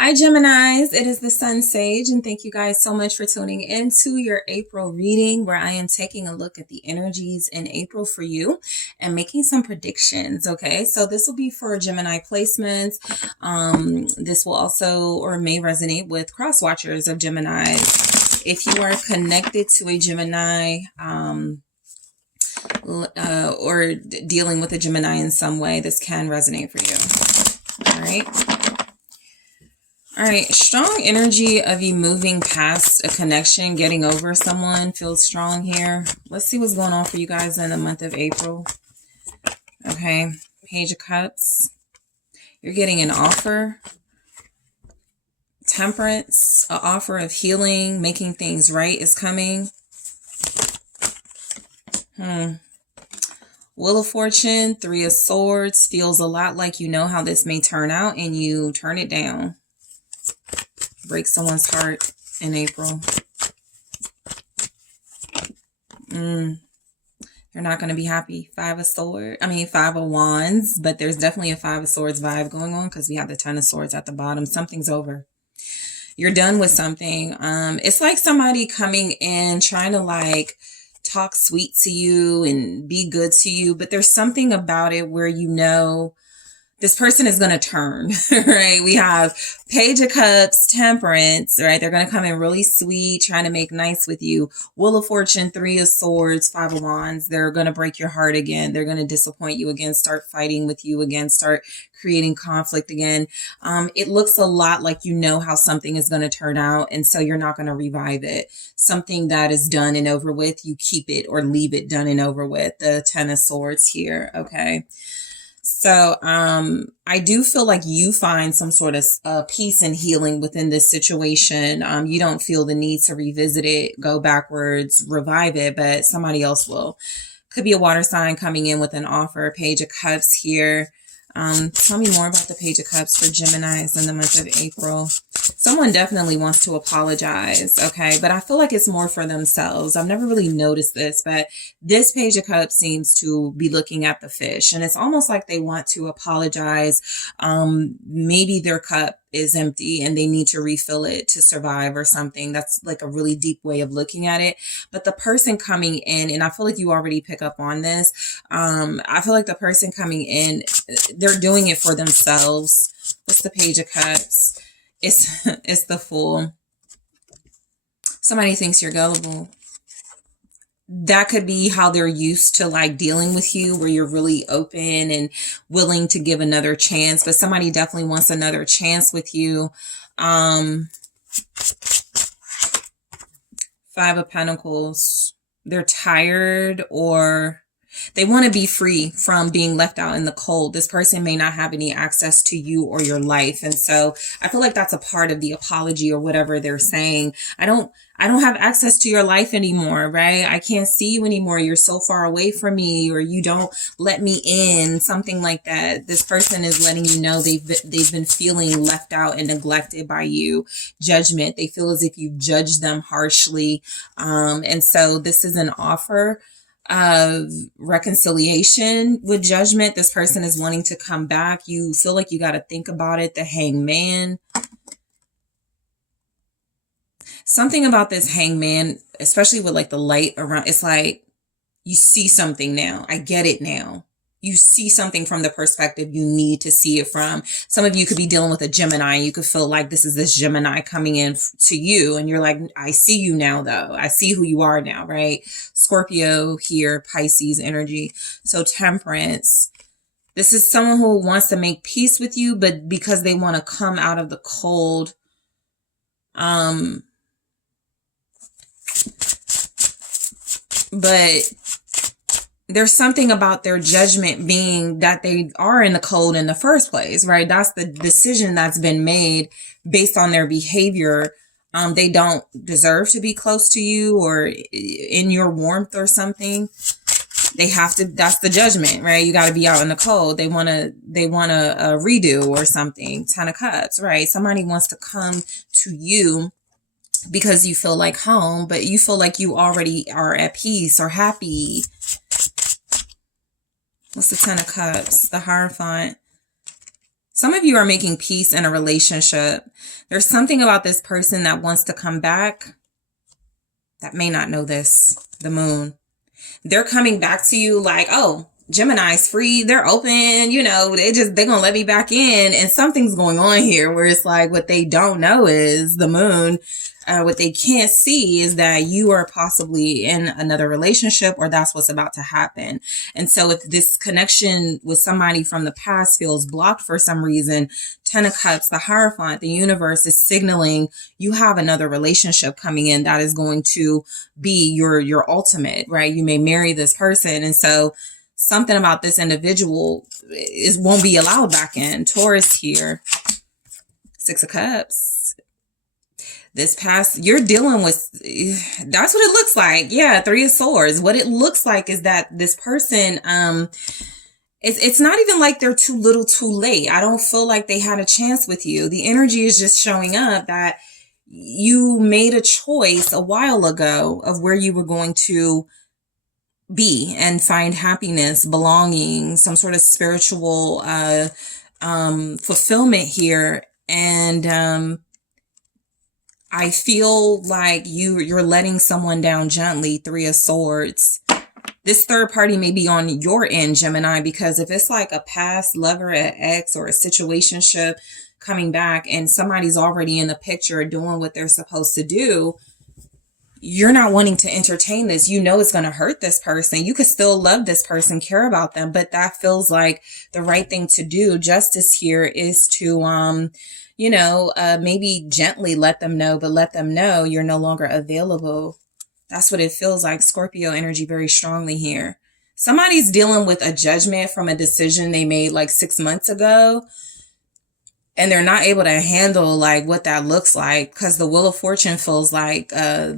Hi, Geminis. It is the Sun Sage, and thank you guys so much for tuning into your April reading, where I am taking a look at the energies in April for you and making some predictions. Okay, so this will be for Gemini placements. This will also or may resonate with cross watchers of Gemini. If you are connected to a Gemini, or dealing with a Gemini in some way, this can resonate for you. All right. All right, strong energy of you moving past a connection, getting over someone feels strong here. Let's see what's going on for you guys in the month of April. Okay, Page of Cups. You're getting an offer. Temperance, an offer of healing, making things right is coming. Wheel of Fortune, Three of Swords. Feels a lot like you know how this may turn out and you turn it down. Break someone's heart in April. They're not going to be happy. Five of Wands, but there's definitely a Five of Swords vibe going on because we have the Ten of Swords at the bottom. Something's over. You're done with something. It's like somebody coming in trying to like talk sweet to you and be good to you, but there's something about it where you know this person is going to turn, right? We have Page of Cups, Temperance, right? They're going to come in really sweet, trying to make nice with you. Wheel of Fortune, Three of Swords, Five of Wands. They're going to break your heart again. They're going to disappoint you again, start fighting with you again, start creating conflict again. It looks a lot like you know how something is going to turn out, and so you're not going to revive it. Something that is done and over with, you keep it or leave it done and over with. The Ten of Swords here, okay? So I do feel like you find some sort of peace and healing within this situation. You don't feel the need to revisit it, go backwards, revive it, but somebody else will. Could be a water sign coming in with an offer. Page of Cups here. Tell me more about the Page of Cups for Geminis in the month of April. Someone definitely wants to apologize, okay? But I feel like it's more for themselves. I've never really noticed this, but this Page of Cups seems to be looking at the fish. And it's almost like they want to apologize. Maybe their cup is empty and they need to refill it to survive or something. That's like a really deep way of looking at it. But the person coming in, and I feel like you already pick up on this. I feel like the person coming in, they're doing it for themselves. What's the Page of Cups? It's the Fool. Somebody thinks you're gullible. That could be how they're used to like dealing with you, where you're really open and willing to give another chance, but somebody definitely wants another chance with you. Five of Pentacles. They're tired, or they want to be free from being left out in the cold. This person may not have any access to you or your life. And so I feel like that's a part of the apology or whatever they're saying. I don't have access to your life anymore, right? I can't see you anymore. You're so far away from me, or you don't let me in, something like that. This person is letting you know they've been feeling left out and neglected by you. Judgment. They feel as if you judged them harshly. And so this is an offer of reconciliation with Judgment. This person is wanting to come back. You feel like you got to think about it. The Hangman. Something about this Hangman, especially with like the light around, it's like you see something now. I get it now. You see something from the perspective you need to see it from. Some of you could be dealing with a Gemini. You could feel like this is this Gemini coming in to you. And you're like, I see you now, though. I see who you are now, right? Scorpio here, Pisces energy. So Temperance. This is someone who wants to make peace with you, but because they want to come out of the cold. But there's something about their judgment being that they are in the cold in the first place, right? That's the decision that's been made based on their behavior. They don't deserve to be close to you or in your warmth or something. They have to, that's the judgment, right? You got to be out in the cold. They want to redo or something. Ten of Cups, right? Somebody wants to come to you because you feel like home, but you feel like you already are at peace or happy. What's the Ten of Cups? The Hierophant. Some of you are making peace in a relationship. There's something about this person that wants to come back that may not know this. The moon. They're coming back to you like, oh, Gemini's free. They're open. You know, they're going to let me back in. And something's going on here where it's like what they don't know is the moon. What they can't see is that you are possibly in another relationship, or that's what's about to happen. And so if this connection with somebody from the past feels blocked for some reason, 10 of Cups, the Hierophant, the universe is signaling you have another relationship coming in that is going to be your ultimate, right? You may marry this person. And so something about this individual won't be allowed back in. Taurus here, 6 of Cups. This past, you're dealing with, that's what it looks like. Yeah, 3 of Swords. What it looks like is that this person, it's not even like they're too little too late. I don't feel like they had a chance with you. The energy is just showing up that you made a choice a while ago of where you were going to be and find happiness, belonging, some sort of spiritual fulfillment here. And I feel like you're letting someone down gently. 3 of Swords. This third party may be on your end, Gemini, because if it's like a past lover, an ex, or a situationship coming back and somebody's already in the picture doing what they're supposed to do, you're not wanting to entertain this. You know it's going to hurt this person. You could still love this person, care about them, but that feels like the right thing to do. Justice here is to, maybe gently let them know, but let them know you're no longer available. That's what it feels like. Scorpio energy very strongly here. Somebody's dealing with a judgment from a decision they made like 6 months ago. And they're not able to handle like what that looks like, because the Wheel of Fortune feels like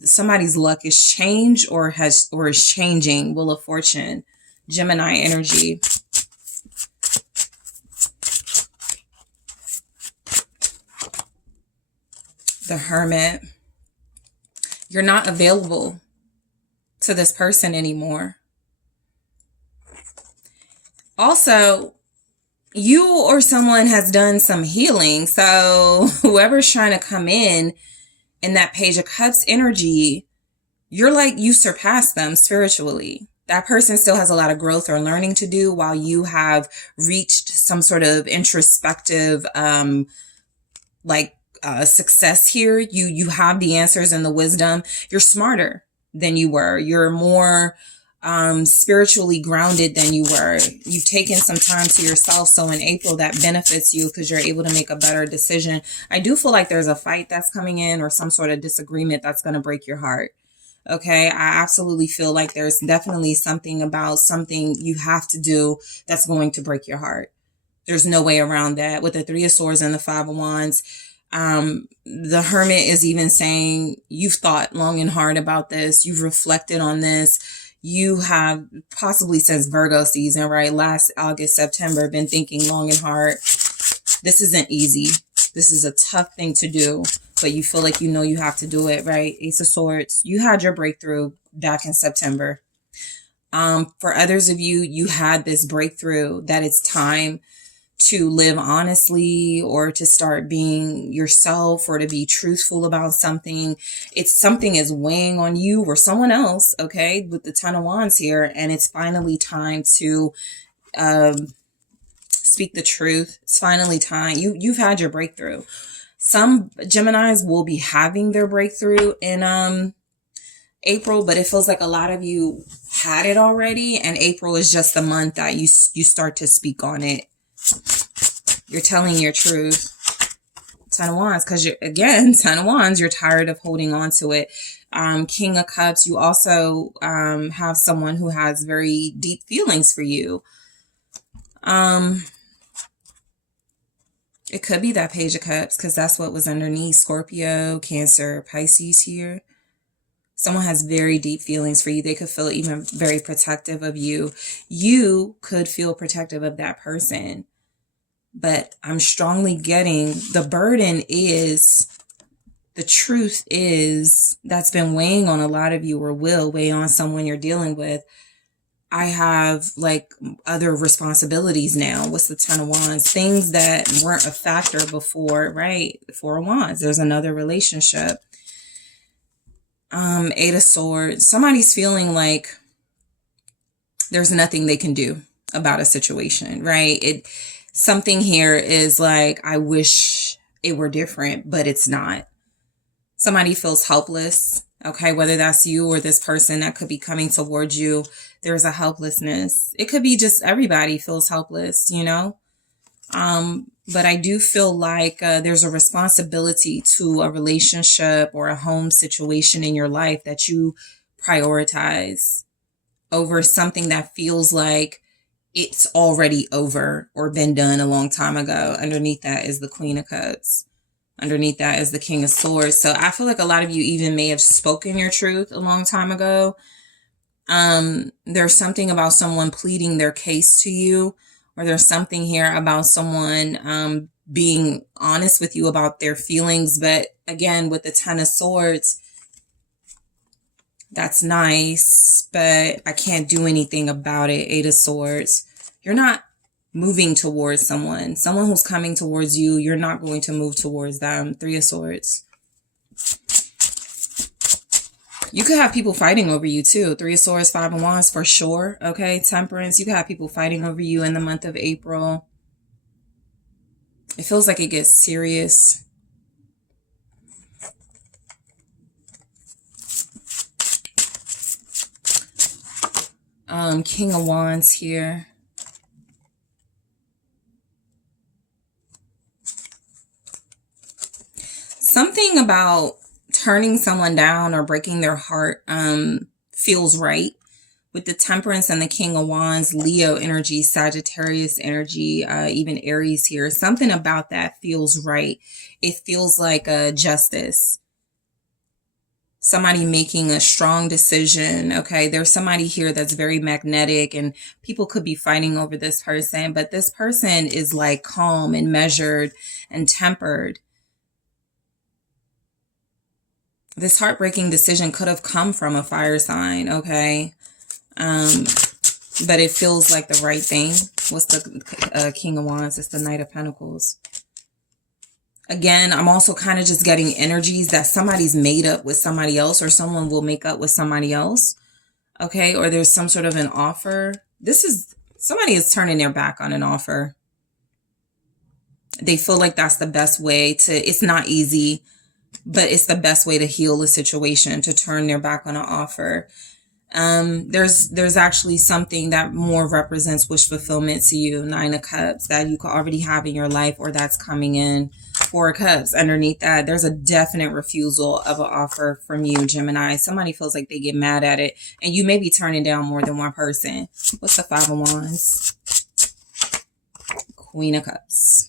somebody's luck is changed or is changing. Wheel of Fortune, Gemini energy. The Hermit. You're not available to this person anymore. Also, you or someone has done some healing. So whoever's trying to come in that Page of Cups energy, you're like, you surpassed them spiritually. That person still has a lot of growth or learning to do, while you have reached some sort of introspective, success here. You have the answers and the wisdom. You're smarter than you were. You're more spiritually grounded than you were. You've taken some time to yourself. So in April, that benefits you because you're able to make a better decision. I do feel like there's a fight that's coming in, or some sort of disagreement that's going to break your heart. Okay. I absolutely feel like there's definitely something about something you have to do that's going to break your heart. There's no way around that. With the 3 of Swords and the 5 of Wands, the Hermit is even saying you've thought long and hard about this. You've reflected on this. You have possibly since Virgo season, right? Last August, September, been thinking long and hard. This isn't easy. This is a tough thing to do, but you feel like you know you have to do it, right? Ace of Swords. You had your breakthrough back in September. For others of you, you had this breakthrough that it's time to live honestly, or to start being yourself, or to be truthful about something. It's something is weighing on you or someone else, okay, with the 10 of Wands here, and it's finally time to speak the truth. It's finally time. You've had your breakthrough. Some Geminis will be having their breakthrough in April, but it feels like a lot of you had it already, and April is just the month that you start to speak on it. You're telling your truth. 10 of Wands, because again, 10 of Wands, you're tired of holding on to it. King of Cups, you also have someone who has very deep feelings for you. It could be that Page of Cups, because that's what was underneath. Scorpio, Cancer, Pisces here. Someone has very deep feelings for you. They could feel even very protective of you. You could feel protective of that person. But I'm strongly getting the burden is, the truth is, that's been weighing on a lot of you, or will weigh on someone you're dealing with. I have like other responsibilities now. What's the Ten of Wands? Things that weren't a factor before, right? Four of Wands. There's another relationship. Eight of Swords. Somebody's feeling like there's nothing they can do about a situation, right? Something here is like, I wish it were different, but it's not. Somebody feels helpless. Okay, whether that's you or this person that could be coming towards you, there's a helplessness. It could be just everybody feels helpless, you know? But I do feel like there's a responsibility to a relationship or a home situation in your life that you prioritize over something that feels like it's already over or been done a long time ago. Underneath that is the Queen of Cups. Underneath that is the King of Swords. So I feel like a lot of you even may have spoken your truth a long time ago. There's something about someone pleading their case to you, or there's something here about someone being honest with you about their feelings. But again, with the Ten of Swords, that's nice, but I can't do anything about it. Eight of Swords. You're not moving towards someone who's coming towards you. You're not going to move towards them. Three of Swords. You could have people fighting over you too. Three of Swords, Five of Wands for sure. Okay. Temperance. You could have people fighting over you in the month of April. It feels like it gets serious. King of Wands here. Something about turning someone down or breaking their heart feels right. With the Temperance and the King of Wands, Leo energy, Sagittarius energy, even Aries here. Something about that feels right. It feels like justice. Somebody making a strong decision. Okay, there's somebody here that's very magnetic and people could be fighting over this person, but this person is like calm and measured and tempered. This heartbreaking decision could have come from a fire sign, okay? But it feels like the right thing. What's the King of Wands? It's the Knight of Pentacles. Again, I'm also kind of just getting energies that somebody's made up with somebody else, or someone will make up with somebody else, okay? Or there's some sort of an offer. Somebody is turning their back on an offer. They feel like that's the best way to, it's not easy, but it's the best way to heal a situation, to turn their back on an offer. There's actually something that more represents wish fulfillment to you. Nine of Cups that you could already have in your life, or that's coming in. Four of Cups. Underneath that, there's a definite refusal of an offer from you, Gemini. Somebody feels like they get mad at it, and you may be turning down more than one person. What's the Five of Wands? Queen of Cups.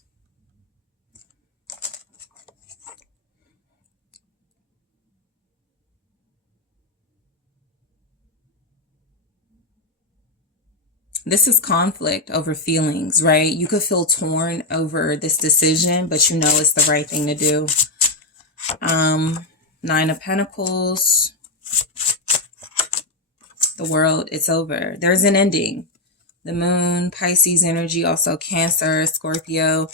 This is conflict over feelings, right? You could feel torn over this decision, but you know it's the right thing to do. Nine of Pentacles. The World, it's over. There's an ending. The Moon, Pisces energy, also Cancer, Scorpio.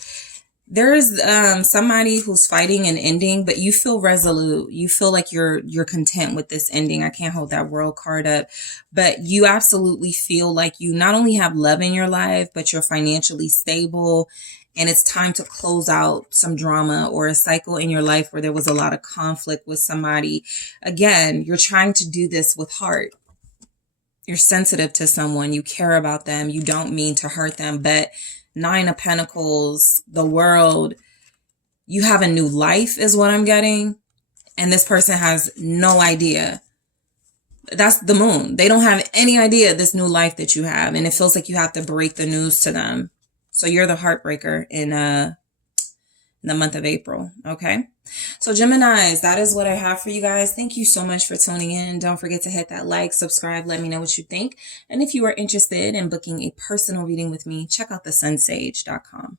There's somebody who's fighting an ending, but you feel resolute. You feel like you're content with this ending. I can't hold that World card up, but you absolutely feel like you not only have love in your life, but you're financially stable, and it's time to close out some drama or a cycle in your life where there was a lot of conflict with somebody. Again, you're trying to do this with heart. You're sensitive to someone. You care about them. You don't mean to hurt them, but Nine of Pentacles, the World, you have a new life is what I'm getting. And this person has no idea. That's the Moon. They don't have any idea this new life that you have. And it feels like you have to break the news to them. So you're the heartbreaker in the month of April. Okay. So Geminis, that is what I have for you guys. Thank you so much for tuning in. Don't forget to hit that like, subscribe, let me know what you think. And if you are interested in booking a personal reading with me, check out TheSunSage.com.